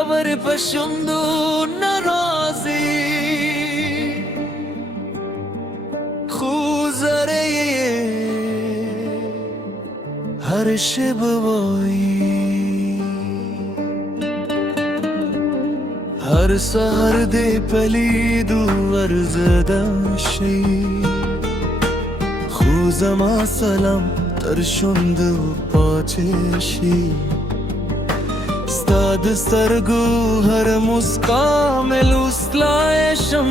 خبر پشند و نرازی خوزره هر شب وایی هر سهر دی پلید و ورزده شی خوزما سلام ترشند و پاچشی ستاد سترگو هر مسکامل اسلایشم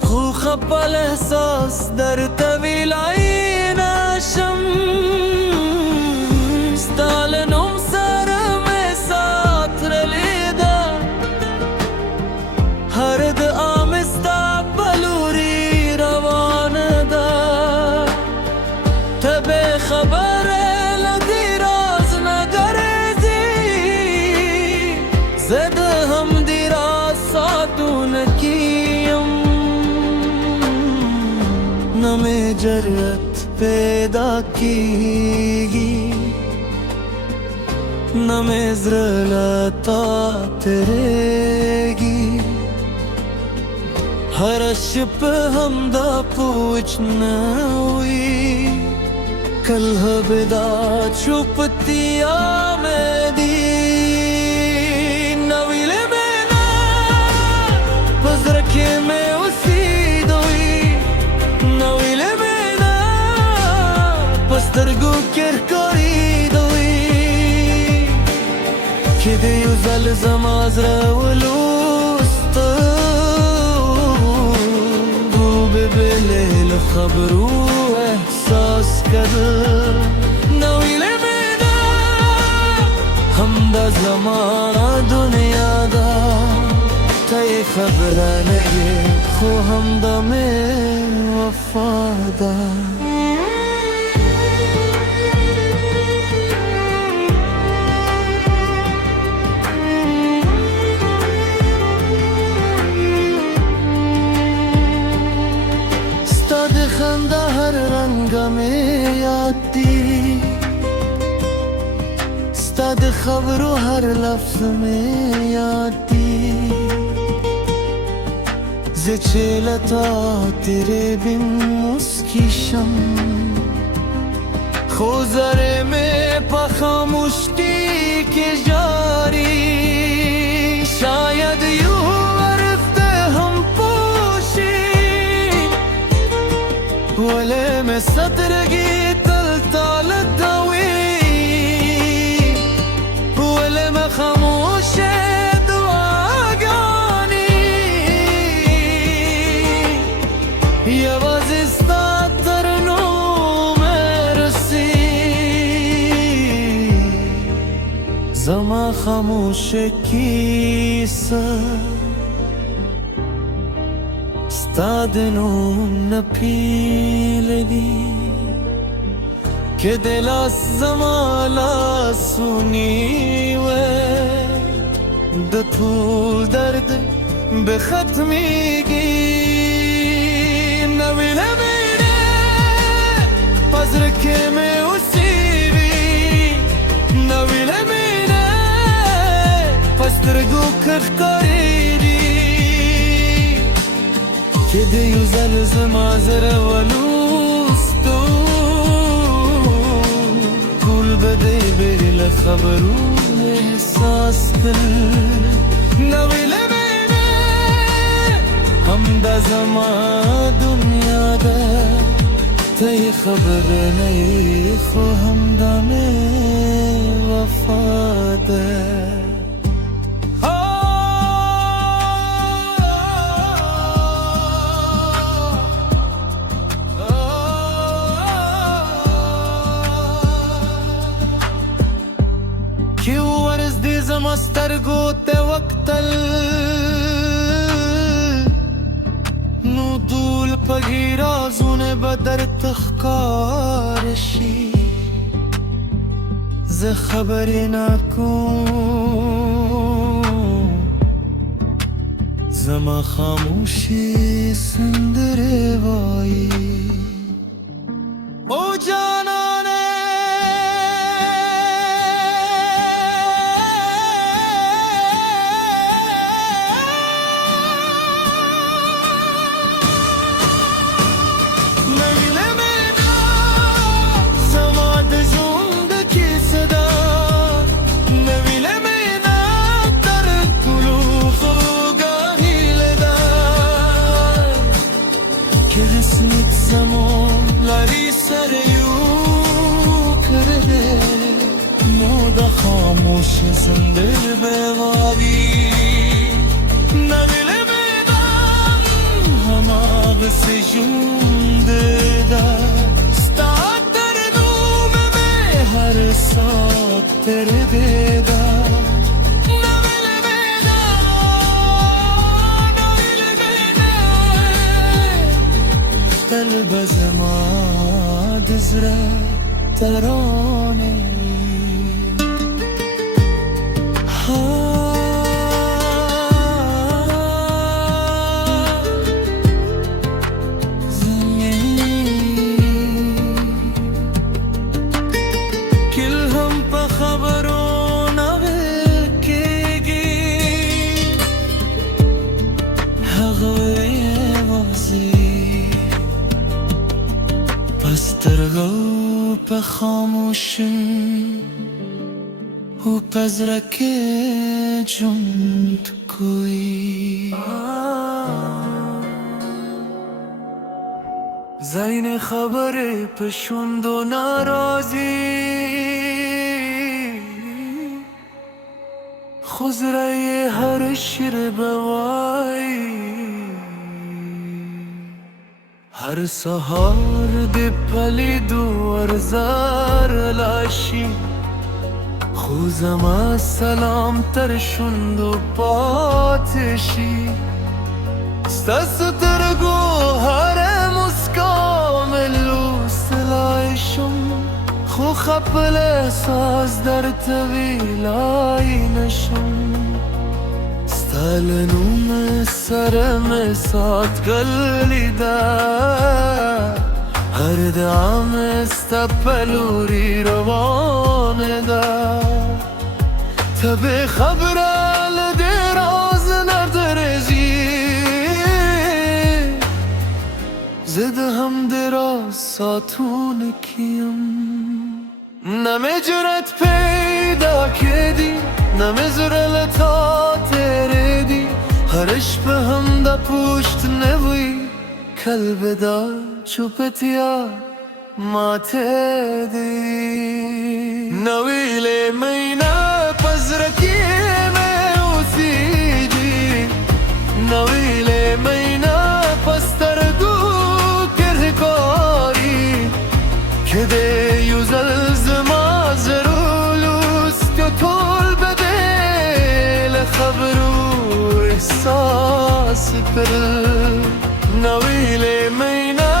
خو خپل احساس در طویل عیناشم ستالنم سرم سات رلیدا هر دعام استقبلوری روان دا تبه خبر لدی راز نگرزی زد هم دی راز ساتون کیم نمی جرأت پیدا کیگی نمی زرلتا تریگی हर शिप हमदा पूछना हुई कल हबदा चुपतिया में दी नवीले में ना बस रखे में उसी दोई नवीले में ना बस तरगु कर कोई दोई किदे युजल जमाजरा वलुस्त بالليل خبر واحساس كذا نويل بينا هم دا زمانة دنيا دا تاي خبرانه خو هم دا من وفادا खंदा हर रंग में आती स्तद खबरों हर लफ्ज में आती जिचलता तेरे बिन मुस्की शम खोजरे में पखामुश्ती के जारी शायद यूं वरफ्ते हम ولا ما سترقي تلطال الضوي ولا ما خموش دواقاني يا باز استطر نوم رسي زما خموش كيسا ستادنوم نپیلدی که دل از زمالا سونیوه ده طول درد به ختمیگی نویله مینه پزرکه می اسیبی نویله مینه پسترگو کرکاریدی كده يزال زمازر ولوستو كل بدي بيل خبرو احساس كل نوي لبينه هم دا زما دنيا دا تي خبر ني خو هم دا مي وفا دا مسترګو ته وقتل نو دول پګیرا زونه بدر تخکار شي زه خبر نه کوم زما خاموشي سندره وایي او جانانه. खामोश जिंदर बेवादी नविल बेदाम हमाग से जुंददा स्तातर नूम में हर साथ तेरे देदा नविल बेदाम नविल बेदाम तल बज़मा दिज़रा तराने पे खामोशन हो पजरा के जुंद कोई ज़ाइन खबरे पे शुंदो नाराज़ी खुजरा ये हर शिर बवाई हर सहार दे पली दुवर जार लाशी खुजमा सलाम तर शुंदो पातशी सस्तर गो हर मुस्कामलू सलाइशम खो खपल एहसास दर तवीलाई नशम ستالنو में सर में साथ गलिदा हर दाम استپلوری روانه دا تبه خبرال دراز ندرزی زد هم دراز ساتون کیم نمی جرت پیدا کردی نمی زرلتا تیره دی هرش به هم دا پشت نبوی کلبدا چوپتیا ماته دی نویل مینا پزرکی میں اسی جی نویل مینا پسترگو کرکاری کده یوزل زما زرولوست طول بده لخبرو احساس پر نویل مینا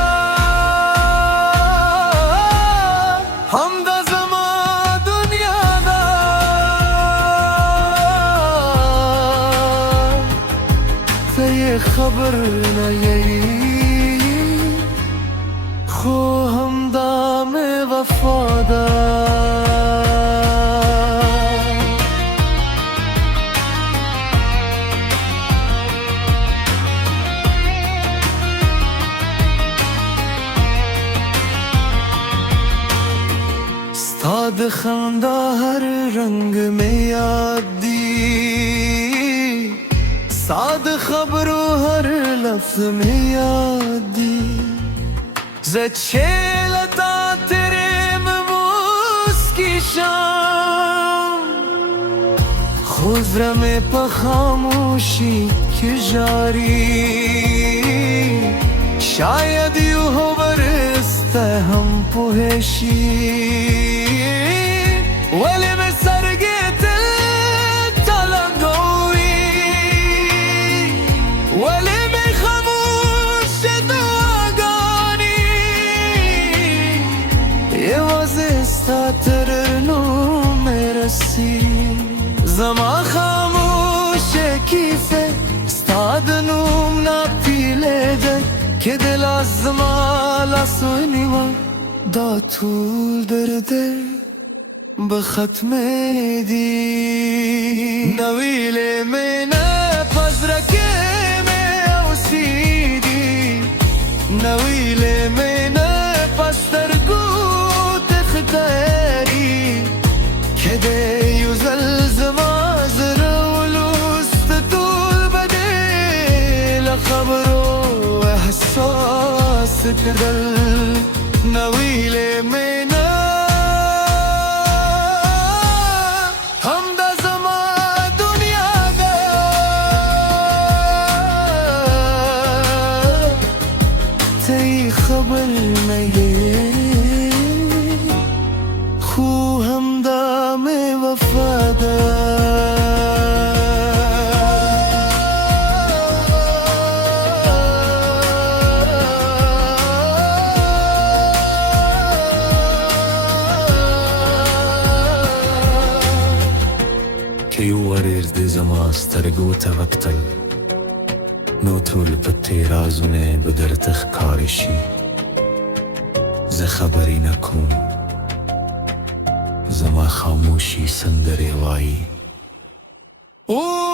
هم دا زما دنیا دا تی خبر نیایی خو هم دام وفادار ستاد خندا هر رنگ में याद दी साद खबरों हर लफ्ज़ में याद दी ज़चेलता तेरे ममूस की शाम खुज़रा में पखामोशी की जारी शायद यूं हो बरसता हम पुहेशी वली में सरगेत तलंगोई वली में खामोश दुआगानी ये वज़िस्ता तरनो मेरसी ज़मा खामोश कीसे स्तादनूम ना पीले दे के दिल आज़मा ला सुनिवा دا طول درده بختم دی نویل من پزرکه میں اوسیدی نویل من پسترگو تختاری کده یوزل زمازر ولوست طول بده لخبرو احساس کدل نویل من وریر دی زما سترګو ته وکتل نو ټول پټې رازونه به درته ښکاره شي زه خبرې نه کوم زما خاموشي سندرې وایي او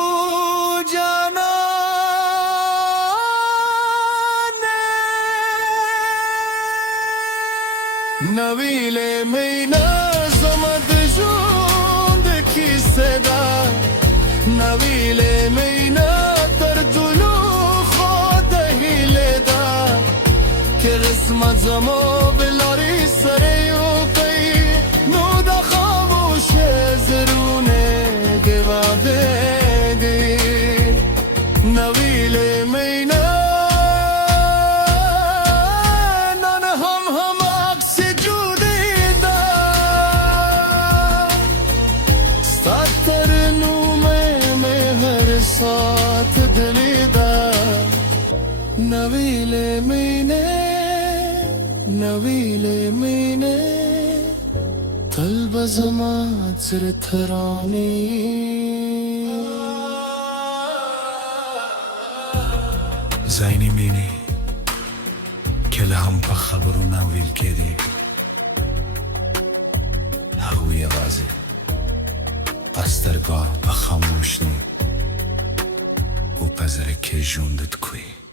نویلې مینا زما د ژوند کیسه ده نویلې مینا تر ټولو خو د هیلې ده که قسمت زما بلارې سره یو کوي نو د خاموشه زرونه ګواده دي نویلې مینا साथ दलीदा नवीले मीने तलब जमात थरानी زینی مینی کله هم په خبرو ناویل کېدی هغوی یوازې په سترګو په خاموش نی او په زړه کې ژوند کوي